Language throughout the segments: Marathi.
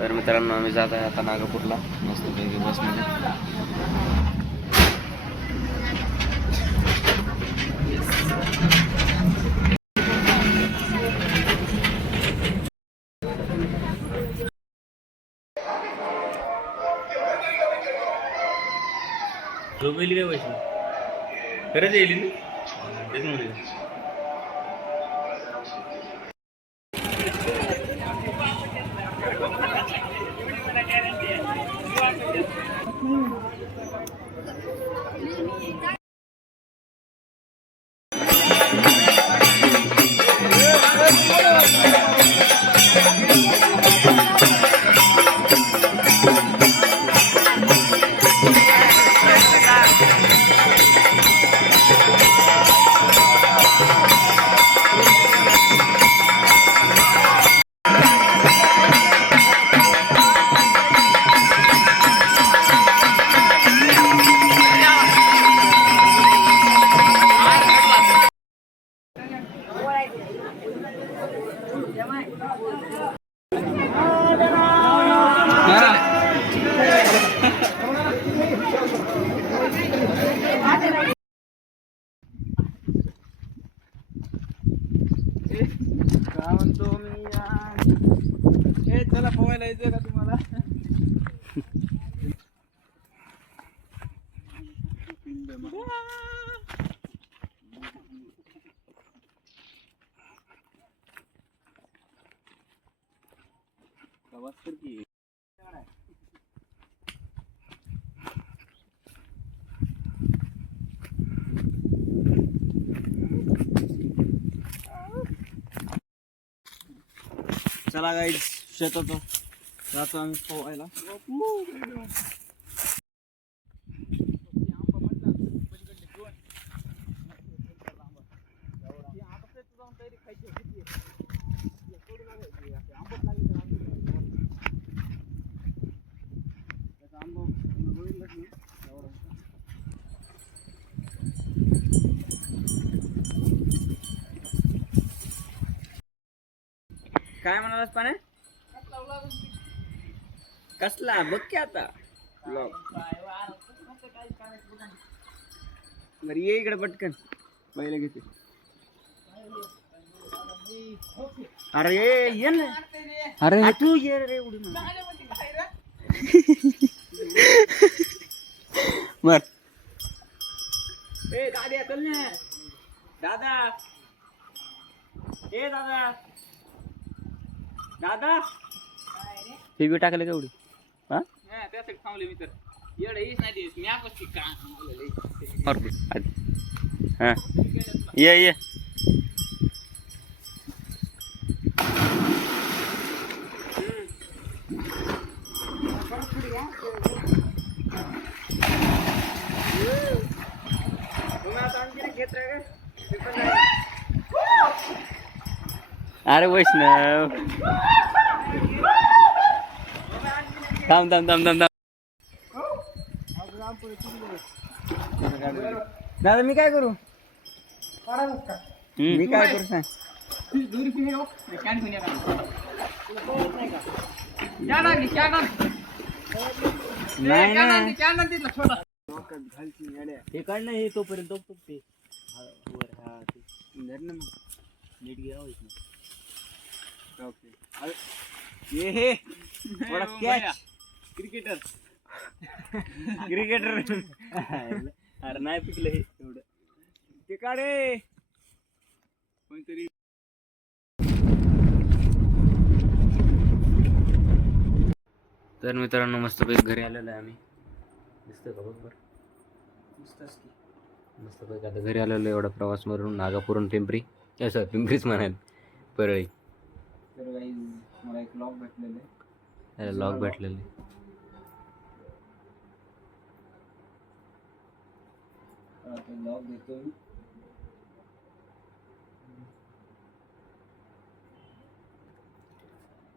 तर मित्रांनो आम्ही जात आहे आता नागपूरला मस्तपैकी बसमध्ये. झोपेली काय पैसे खरंच येईल ना तेच म्हणलं. काय म्हणतो मी हे चला पोहायला यायचं का तुम्हाला? प्रवास कर की चला गाईज शेतात जातो आम्ही पोहायला. काय म्हणालास पाण्या? कसला बघ की आता बरं ये इकडे पटकन पहिले घेते. अरे ये ना अरे तू ये रे उडी बर ए दादा चल ना दादा ए दादा दादा हे बी टाकलं का एवढी? हा त्यासाठी थांबले मी तर एवढं येच नाही देत मी आपस का हा ये अरे वैष्णव थांब दादा मी काय करू? मी काय करू सांग? नाही हे काढ ना हे तोपर्यंत ते नीट घ्या ये हे बड़ा कॅच क्रिकेटर अरे नाही पिकलं हे एवढं ते काढे कोणतरी. तर मित्रांनो मस्तपैकी घरी आलेलो आहे आम्ही. दिसतं का बघ बरं मस्तपैकी आता घरी आलेलो एवढा प्रवास मारून नागापूरहून पिंपरी सर पिंपरीच म्हणाल परळी. तर काही मला एक लॉक भेटलेले लॉक भेटलेले लॉक घेतो.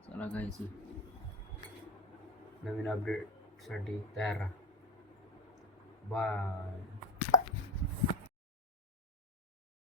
चला गायचं नवीन अपडेटसाठी तयार राहा. बाय.